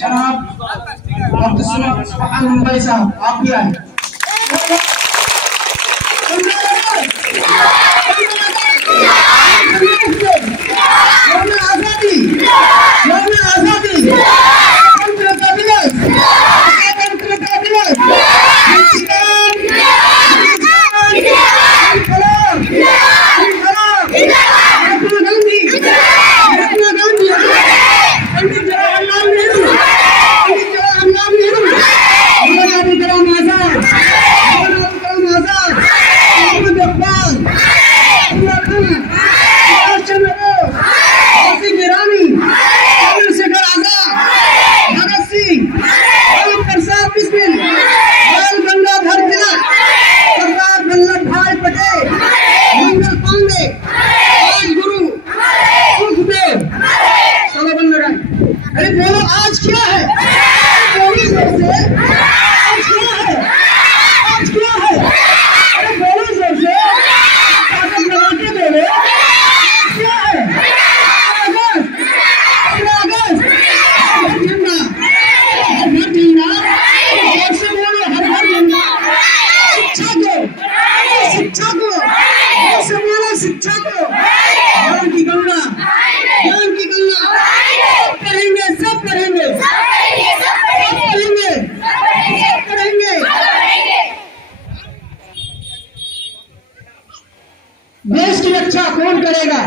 जनाब मुंबई साहब आप भी आए। आजादी आजादी गणतंत्र दिवस आज क्या है? आज क्या है? आज क्या है? अरे बोलो जोर से, ताकत लगा के बोलो, क्या है? झंडा, हर झंडा, जोर से बोलो, हर झंडा। शिक्षा को, जोर से बोलो, शिक्षा को, ज्ञान की गंगा, ज्ञान की गंगा, करेंगे, सब करेंगे, देश की रक्षा कौन करेगा?